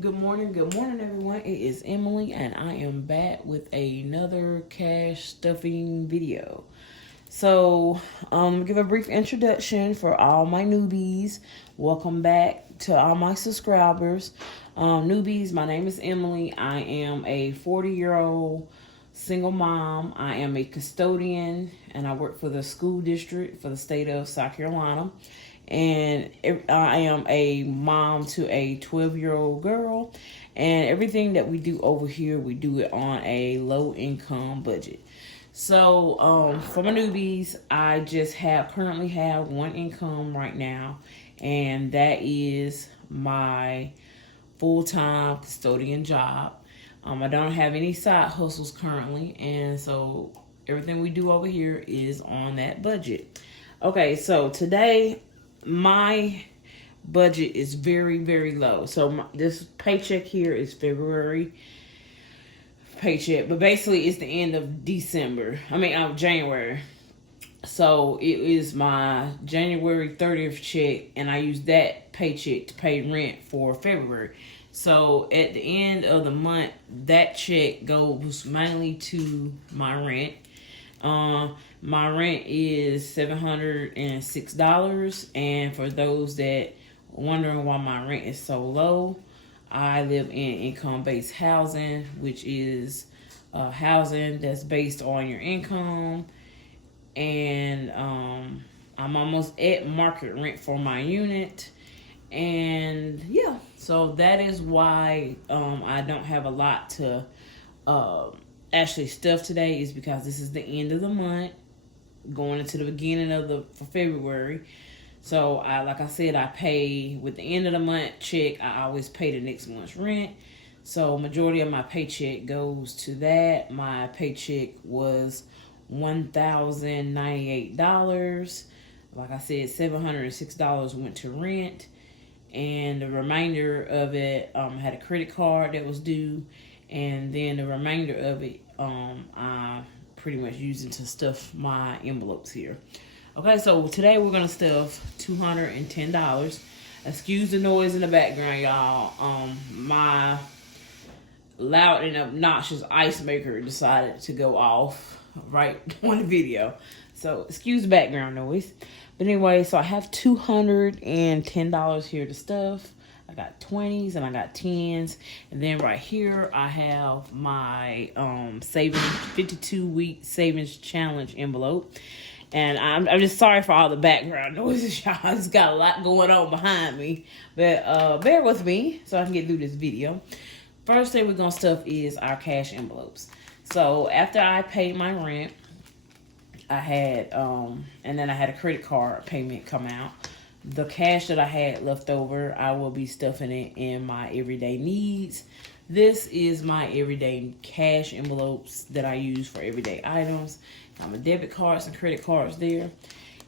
Good morning, everyone. It is Emily, and I am back with another cash stuffing video. So, give a brief introduction for all my newbies. Welcome back to all my subscribers. Newbies, my name is Emily. I am a 40-year-old single mom. I am a custodian, and I work for the school district for the state of South Carolina. And I am a mom to a 12-year-old girl. And everything that we do over here, we do it on a low-income budget. So, for my newbies, I just currently have one income right now, and that is my full-time custodian job. I don't have any side hustles currently, and so everything we do over here is on that budget. Okay, so today my budget is very, very low. So this paycheck here is February paycheck, but basically it's the end of January. So it is my January 30th check, and I use that paycheck to pay rent for February. So at the end of the month, that check goes mainly to my rent. My rent is $706, and for those that wondering why my rent is so low, I live in income-based housing, which is housing that's based on your income, and I'm almost at market rent for my unit, and yeah, so that is why I don't have a lot to actually stuff today, is because this is the end of the month, going into the beginning of for February. So like I said, I pay with the end of the month check. I always pay the next month's rent. So majority of my paycheck goes to that. My paycheck was $1,098. Like I said, $706 went to rent, and the remainder of it had a credit card that was due. And then the remainder of it, I pretty much using to stuff my envelopes here. Okay, so today we're going to stuff $210. Excuse the noise in the background, y'all. My loud and obnoxious ice maker decided to go off right on the video. So excuse the background noise. But anyway, so I have $210 here to stuff. I got 20s and I got 10s. And then right here, I have my 52-week savings challenge envelope. And I'm just sorry for all the background noises, y'all. I just got a lot going on behind me. But bear with me so I can get through this video. First thing we're going to stuff is our cash envelopes. So after I paid my rent, I had, and then I had a credit card payment come out. The cash that I had left over, I will be stuffing it in my everyday needs. This is my everyday cash envelopes that I use for everyday items. My debit cards and credit cards there.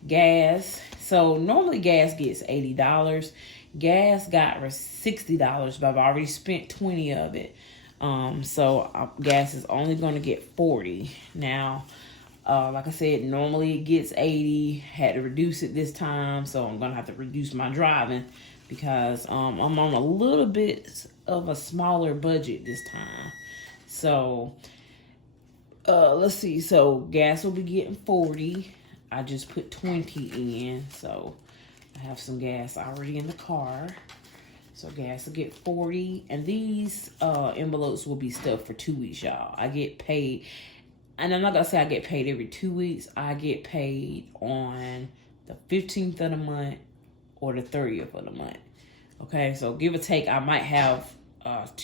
Gas. So normally gas gets $80. Gas got $60, but I've already spent $20 of it. So gas is only going to get $40. Now, like I said, normally it gets $80. Had to reduce it this time, so I'm going to have to reduce my driving because I'm on a little bit of a smaller budget this time. So, let's see. So, gas will be getting $40. I just put $20 in, so I have some gas already in the car. So, gas will get $40. And these envelopes will be stuffed for 2 weeks, y'all. I get paid. And I'm not going to say I get paid every 2 weeks. I get paid on the 15th of the month or the 30th of the month. Okay, so give or take, I might have,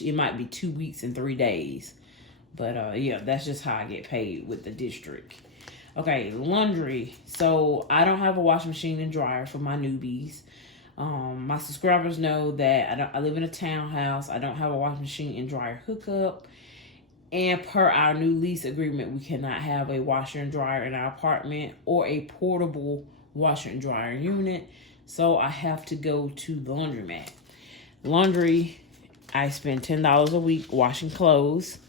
it might be 2 weeks and 3 days. But yeah, that's just how I get paid with the district. Okay, laundry. So I don't have a washing machine and dryer for my newbies. My subscribers know that I live in a townhouse. I don't have a washing machine and dryer hookup. And per our new lease agreement, we cannot have a washer and dryer in our apartment or a portable washer and dryer unit. So I have to go to the laundromat. Laundry, I spend $10 a week washing clothes.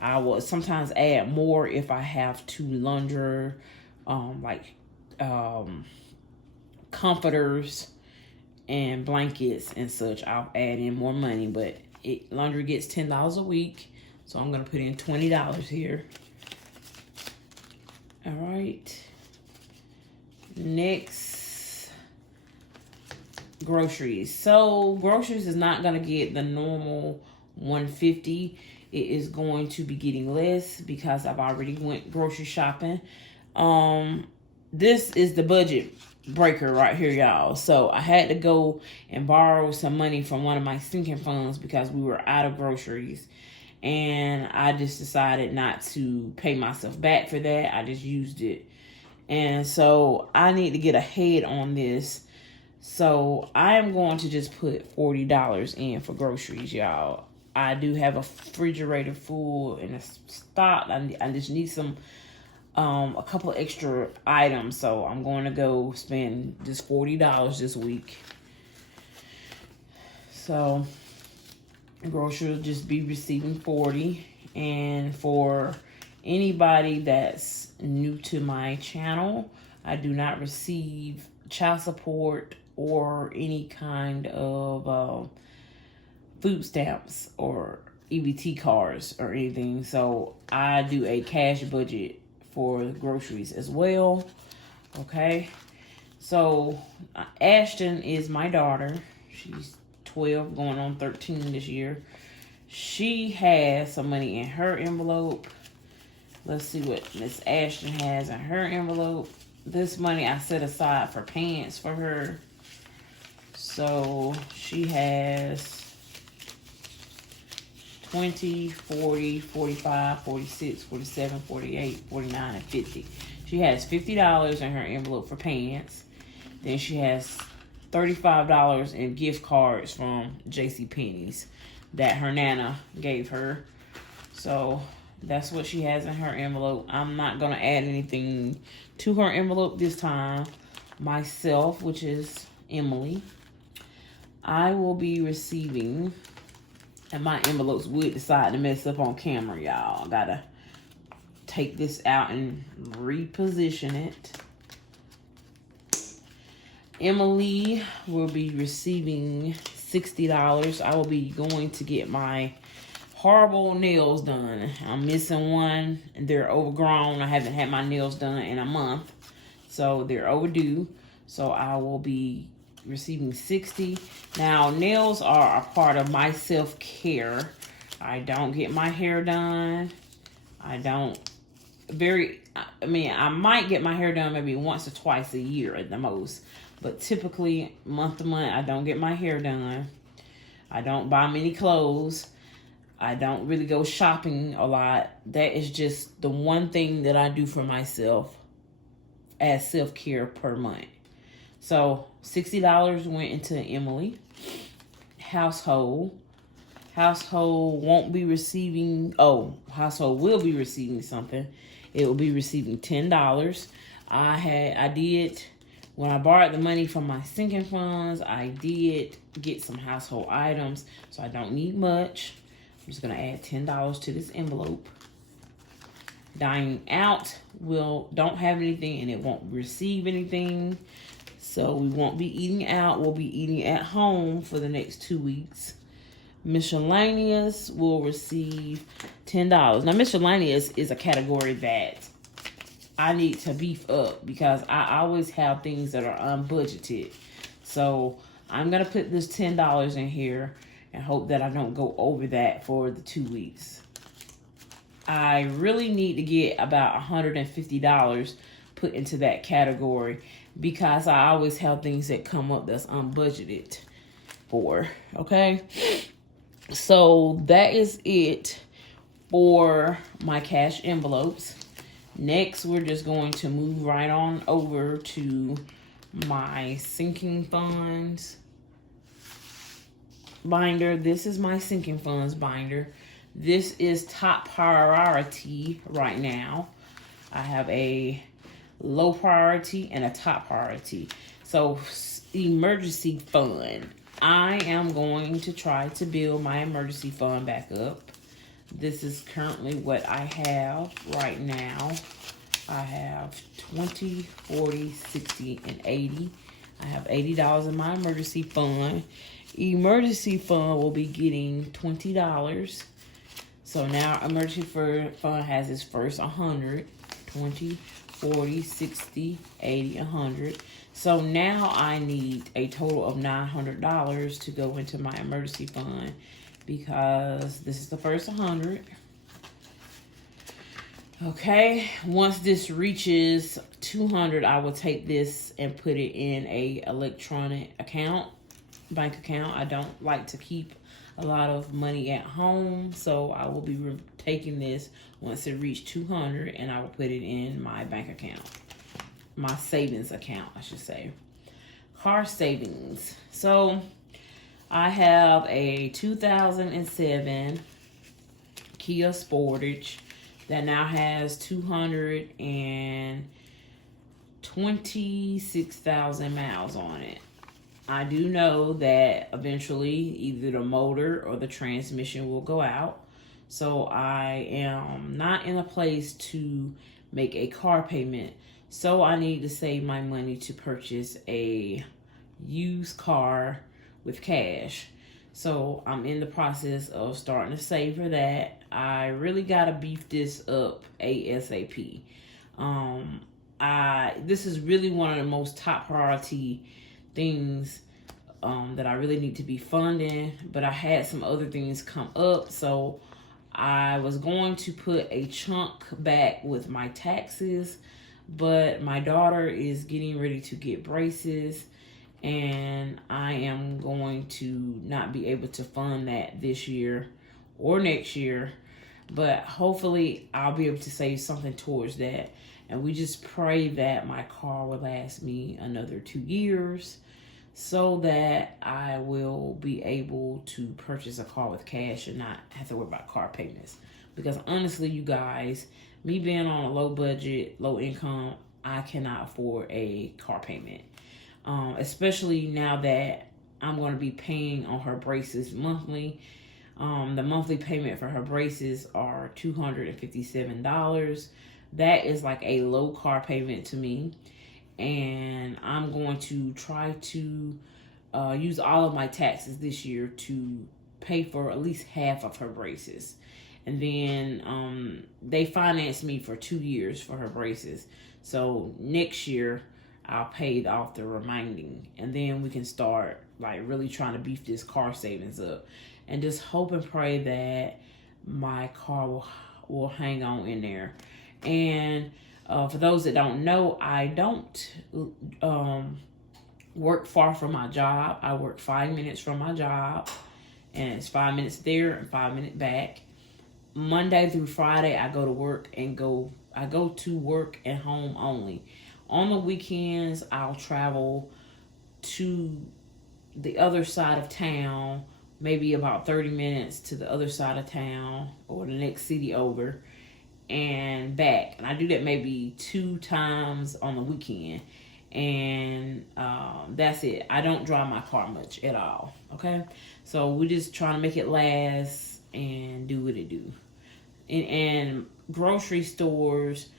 I will sometimes add more if I have to launder comforters and blankets and such. I'll add in more money, but laundry gets $10 a week. So I'm going to put in $20 here. All right. Next, groceries. So groceries is not going to get the normal $150. It is going to be getting less because I've already went grocery shopping. This is the budget breaker right here, y'all. So I had to go and borrow some money from one of my sinking funds because we were out of groceries. And I just decided not to pay myself back for that. I just used it. And so I need to get ahead on this. So I am going to just put $40 in for groceries, y'all. I do have a refrigerator full and it's stocked. I just need some a couple extra items, so I'm going to go spend just $40 this week. So grocery will just be receiving $40. And for anybody that's new to my channel, I do not receive child support or any kind of food stamps or EBT cards or anything. So I do a cash budget for groceries as well. Okay, so Ashton is my daughter. She's 12 going on 13 this year. She has some money in her envelope. Let's see what Miss Ashton has in her envelope. This money I set aside for pants for her. So she has 20, 40, 45, 46, 47, 48, 49, and 50. She has $50 in her envelope for pants. Then she has $35 in gift cards from JCPenney's that her Nana gave her. So that's what she has in her envelope. I'm not going to add anything to her envelope this time. Myself, which is Emily, I will be receiving... And my envelopes would decide to mess up on camera, y'all. Gotta take this out and reposition it. Emily will be receiving $60. I will be going to get my horrible nails done. I'm missing one and they're overgrown. I haven't had my nails done in a month. So they're overdue. So I will be receiving $60. Now, nails are a part of my self-care. I don't get my hair done. I might get my hair done maybe once or twice a year at the most. But typically, month to month, I don't get my hair done. I don't buy many clothes. I don't really go shopping a lot. That is just the one thing that I do for myself as self-care per month. So $60 went into Emily. Household won't be receiving, household will be receiving something. It will be receiving $10. I did, when I borrowed the money from my sinking funds, I did get some household items. So I don't need much. I'm just going to add $10 to this envelope. Dining out, don't have anything and it won't receive anything. So we won't be eating out. We'll be eating at home for the next 2 weeks. Miscellaneous will receive $10. Now, miscellaneous is a category that I need to beef up because I always have things that are unbudgeted. So I'm going to put this $10 in here and hope that I don't go over that for the 2 weeks. I really need to get about $150 put into that category because I always have things that come up that's unbudgeted for, okay? So that is it for my cash envelopes. Next, we're just going to move right on over to my sinking funds binder. This is my sinking funds binder. This is top priority right now. I have a low priority and a top priority. So emergency fund. I am going to try to build my emergency fund back up. This is currently what I have right now. I have 20, 40, 60, and 80. I have $80 in my emergency fund. emergency fund will be getting $20. So now emergency fund has its first 100, 20, 40, 60, 80, 100. So now I need a total of $900 to go into my emergency fund because this is the first 100. Okay, once this reaches 200, I will take this and put it in a electronic bank account. I don't like to keep a lot of money at home, so I will be taking this once it reaches 200, and I will put it in my bank account, my savings account, I should say. Car savings. So I have a 2007 Kia Sportage that now has 226,000 miles on it. I do know that eventually either the motor or the transmission will go out. So I am not in a place to make a car payment. So I need to save my money to purchase a used car with cash. So I'm in the process of starting to save for that. I really gotta beef this up ASAP. This is really one of the most top priority things that I really need to be funding, but I had some other things come up, so I was going to put a chunk back with my taxes, but my daughter is getting ready to get braces, and I am going to not be able to fund that this year or next year, but hopefully I'll be able to save something towards that. And we just pray that my car will last me another 2 years so that I will be able to purchase a car with cash and not have to worry about car payments. Because honestly, you guys, me being on a low budget, low income, I cannot afford a car payment. Especially now that I'm going to be paying on her braces monthly. The monthly payment for her braces are $257. That is like a low car payment to me. And I'm going to try to use all of my taxes this year to pay for at least half of her braces. And then they financed me for 2 years for her braces. So next year, I'll pay off the remaining. And then we can start like really trying to beef this car savings up. And just hope and pray that my car will hang on in there. And for those that don't know, I don't work far from my job. I work 5 minutes from my job, and it's 5 minutes there and 5 minutes back. Monday through Friday, I go to work and I go to work and home only. On the weekends, I'll travel to the other side of town, maybe about 30 minutes to the other side of town or the next city over and back. And I do that maybe 2 times on the weekend. And that's it. I don't drive my car much at all. Okay? So we're just trying to make it last and do what it do. And grocery stores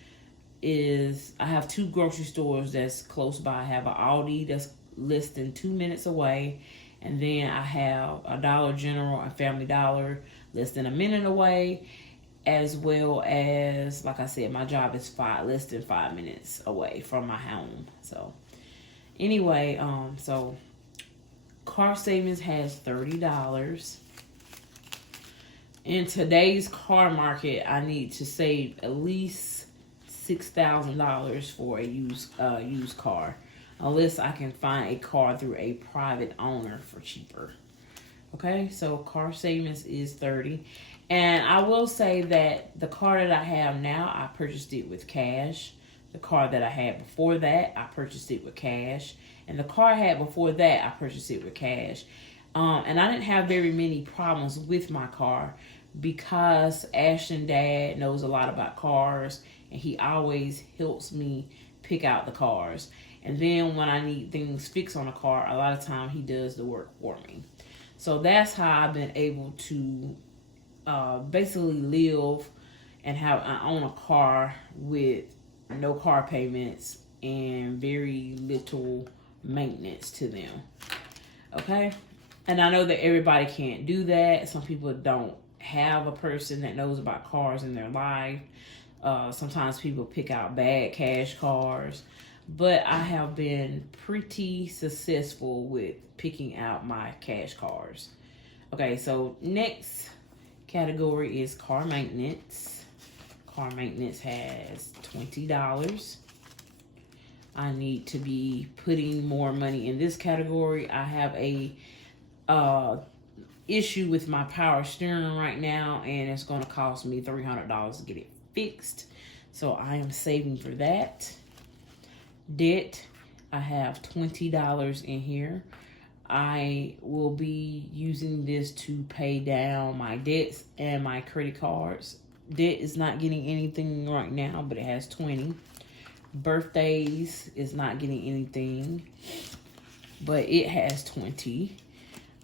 I have 2 grocery stores that's close by. I have an Aldi that's less than 2 minutes away. And then I have a Dollar General and Family Dollar less than a minute away. As well as, like I said, my job is less than 5 minutes away from my home. So anyway, so car savings has $30. In today's car market, I need to save at least $6,000 for a used car, unless I can find a car through a private owner for cheaper. Okay, so car savings is $30. And I will say that the car that I have now, I purchased it with cash. The car that I had before that, I purchased it with cash. And the car I had before that, I purchased it with cash. And I didn't have very many problems with my car because Ashton Dad knows a lot about cars. And he always helps me pick out the cars. And then when I need things fixed on a car, a lot of time he does the work for me. So that's how I've been able to basically live and own a car with no car payments and very little maintenance to them. Okay, And I know that everybody can't do that. Some people don't have a person that knows about cars in their life. Sometimes people pick out bad cash cars. But I have been pretty successful with picking out my cash cars. Okay, so next category is car maintenance. Car maintenance has $20. I need to be putting more money in this category. I have a issue with my power steering right now, and it's going to cost me $300 to get it fixed. So I am saving for that. Debt, I have $20 in here. I will be using this to pay down my debts and my credit cards. Debt is not getting anything right now, but it has 20. Birthdays is not getting anything, but it has 20.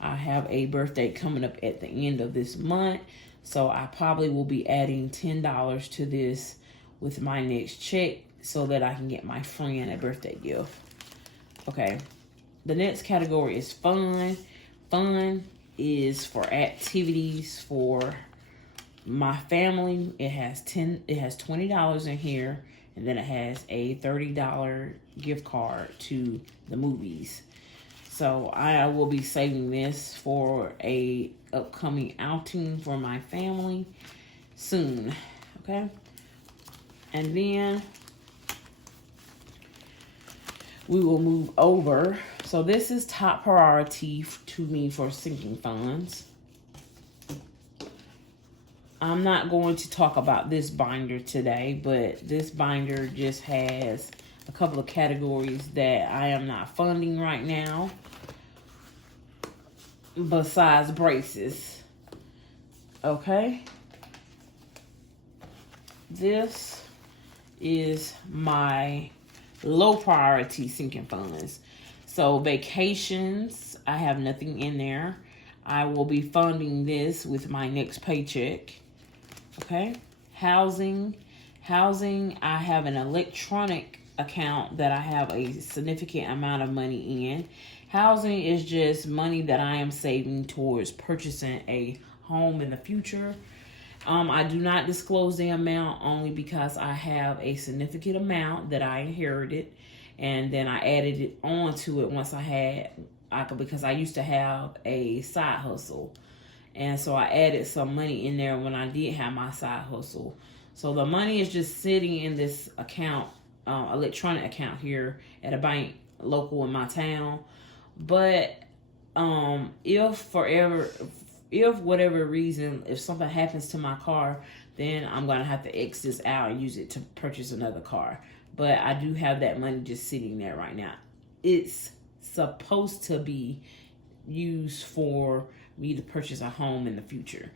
I have a birthday coming up at the end of this month, so I probably will be adding $10 to this with my next check so that I can get my friend a birthday gift. Okay, the next category is fun. Fun is for activities for my family. It has $20 in here, and then it has a $30 gift card to the movies. So I will be saving this for a upcoming outing for my family soon. Okay, and then we will move over. So this is top priority to me for sinking funds. I'm not going to talk about this binder today, but this binder just has a couple of categories that I am not funding right now, besides braces. Okay. This is my low priority sinking funds. So vacations, I have nothing in there. I will be funding this with my next paycheck. Okay. Housing, I have an electronic account that I have a significant amount of money in. Housing is just money that I am saving towards purchasing a home in the future. I do not disclose the amount only because I have a significant amount that I inherited, and then I added it onto it once because I used to have a side hustle. And so I added some money in there when I did have my side hustle. So the money is just sitting in this account, electronic account here at a bank local in my town. But if whatever reason, if something happens to my car, then I'm going to have to X this out and use it to purchase another car. But I do have that money just sitting there right now. It's supposed to be used for me to purchase a home in the future.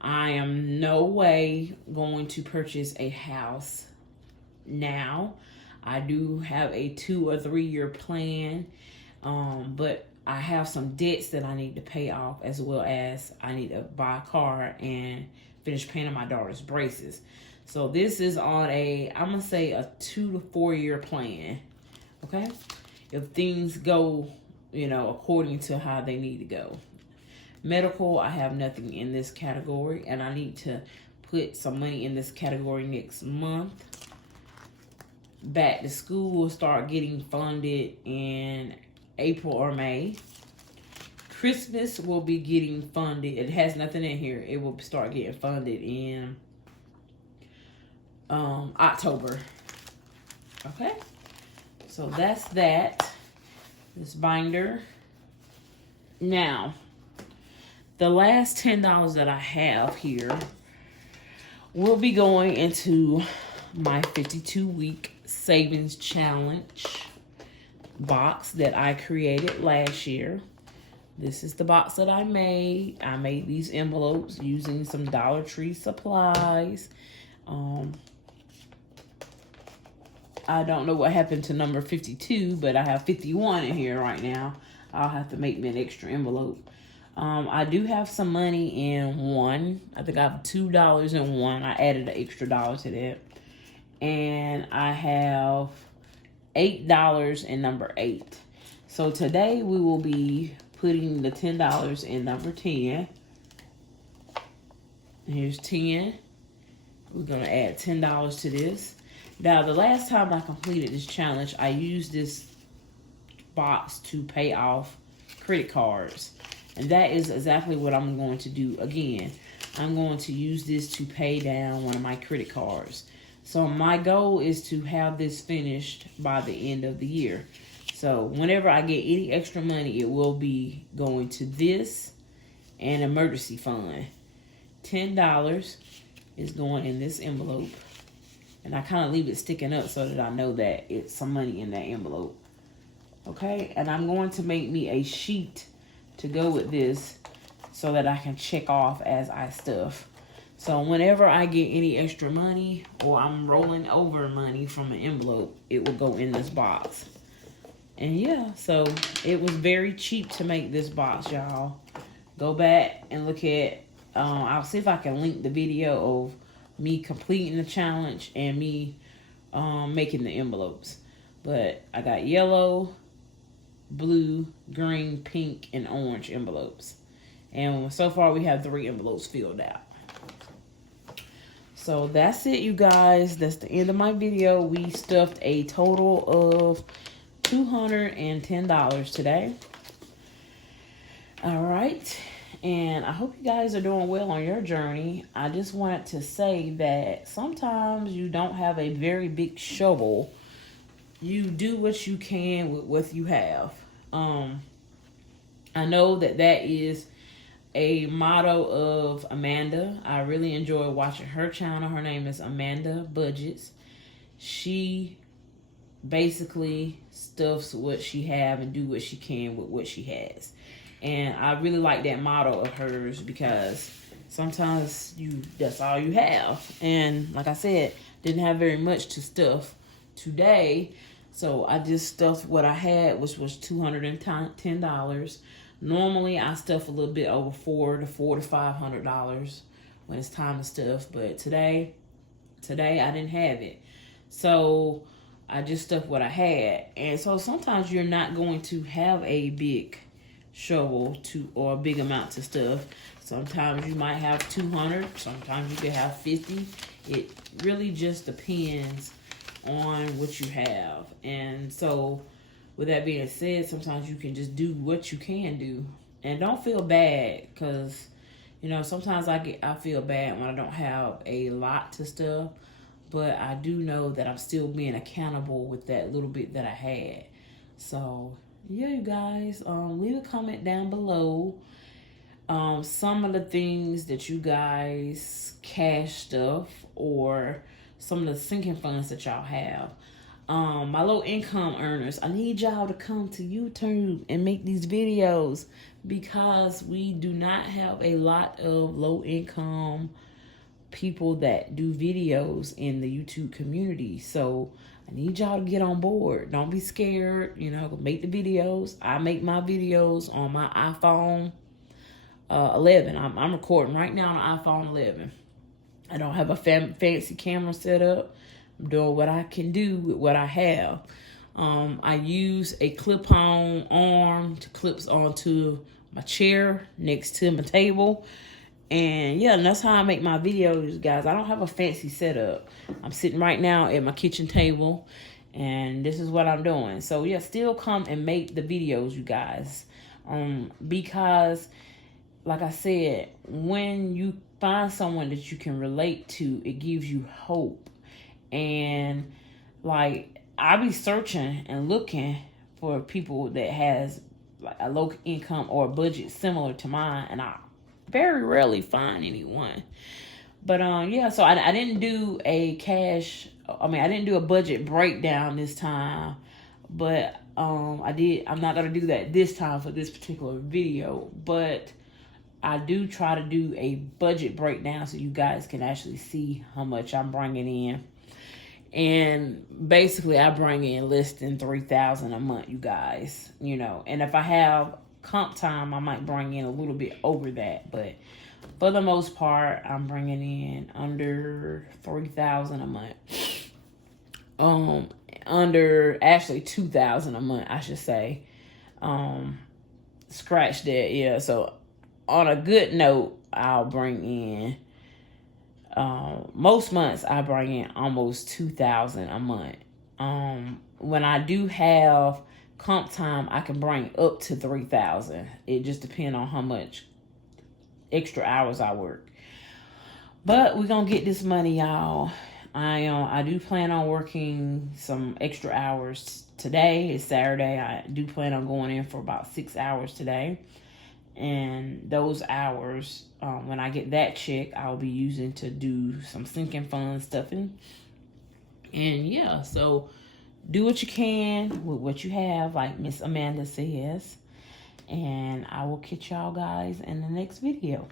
I am no way going to purchase a house now. I do have a 2 or 3 year plan, but I have some debts that I need to pay off, as well as I need to buy a car and finish painting my daughter's braces. So this is on I'm going to say a 2 to 4 year plan. Okay. If things go, according to how they need to go. Medical, I have nothing in this category, and I need to put some money in this category next month. Back to school will start getting funded in April or May. Christmas will be getting funded. It has nothing in here. It will start getting funded in October. Okay, so that's that. This binder. Now, the last $10 that I have here will be going into my 52-week savings challenge box that I created last year. This is the box that I made. I made these envelopes using some Dollar Tree supplies. I don't know what happened to number 52, but I have 51 in here right now. I'll have to make me an extra envelope. I do have some money in one. I think I have $2 in one. I added an extra $1 to that. And I have $8 in number 8. So today we will be putting the $10 in number 10. Here's 10. We're going to add $10 to this. Now, the last time I completed this challenge, I used this box to pay off credit cards. And that is exactly what I'm going to do again. I'm going to use this to pay down one of my credit cards. So my goal is to have this finished by the end of the year. So whenever I get any extra money, it will be going to this and emergency fund. $10 is going in this envelope. And I kind of leave it sticking up so that I know that it's some money in that envelope. Okay, and I'm going to make me a sheet to go with this so that I can check off as I stuff. So whenever I get any extra money or I'm rolling over money from an envelope, it will go in this box. And yeah, so it was very cheap to make this box, y'all. Go back and look at, I'll see if I can link the video of me completing the challenge and me making the envelopes. But I got yellow, blue, green, pink, and orange envelopes. And so far we have 3 envelopes filled out. So that's it, you guys. That's the end of my video. We stuffed a total of $210 today. All right. And I hope you guys are doing well on your journey. I just wanted to say that sometimes you don't have a very big shovel. You do what you can with what you have. I know that is a motto of Amanda. I really enjoy watching her channel. Her name is Amanda Budgets. She basically stuffs what she have and do what she can with what she has. And I really like that motto of hers because sometimes that's all you have. And like I said, didn't have very much to stuff today. So I just stuffed what I had, which was $210. Normally I stuff a little bit over $400 to $500 when it's time to stuff. But today I didn't have it. So I just stuffed what I had. And so sometimes you're not going to have a big shovel or a big amount to stuff. Sometimes you might have 200, sometimes you could have 50. It really just depends on what you have. And so with that being said, sometimes you can just do what you can do. And don't feel bad, because sometimes I feel bad when I don't have a lot to stuff, but I do know that I'm still being accountable with that little bit that I had. So yeah, you guys, leave a comment down below. Some of the things that you guys cash stuff or some of the sinking funds that y'all have. My low income earners, I need y'all to come to YouTube and make these videos because we do not have a lot of low income people that do videos in the YouTube community. So I need y'all to get on board. Don't be scared. Make the videos. I make my videos on my iPhone 11. I'm recording right now on iPhone 11. I don't have a fancy camera set up. I'm doing what I can do with what I have. I use a clip-on arm to clips onto my chair next to my table. And yeah, and that's how I make my videos, guys. I don't have a fancy setup. I'm sitting right now at my kitchen table, and this is what I'm doing. So yeah, still come and make the videos, you guys. Because like I said, when you find someone that you can relate to, it gives you hope. And like, I be searching and looking for people that has like a low income or a budget similar to mine, and I very rarely find anyone. But yeah, so I didn't do a I didn't do a budget breakdown this time, but I'm not gonna do that this time for this particular video, but I do try to do a budget breakdown so you guys can actually see how much I'm bringing in. And basically I bring in less than $3,000 a month, you guys, and if I have comp time, I might bring in a little bit over that, but for the most part, I'm bringing in under $3,000 a month. Under actually $2,000 a month, I should say. scratch that. Yeah, so on a good note, I'll bring in, most months I bring in almost $2,000 a month. When I do have comp time, I can bring up to $3,000. It just depends on how much extra hours I work. But we're gonna get this money, y'all. I do plan on working some extra hours today. It's Saturday. I do plan on going in for about 6 hours today. And those hours, when I get that check, I'll be using to do some sinking fund stuffing. And yeah, so do what you can with what you have, like Miss Amanda says. And I will catch y'all guys in the next video.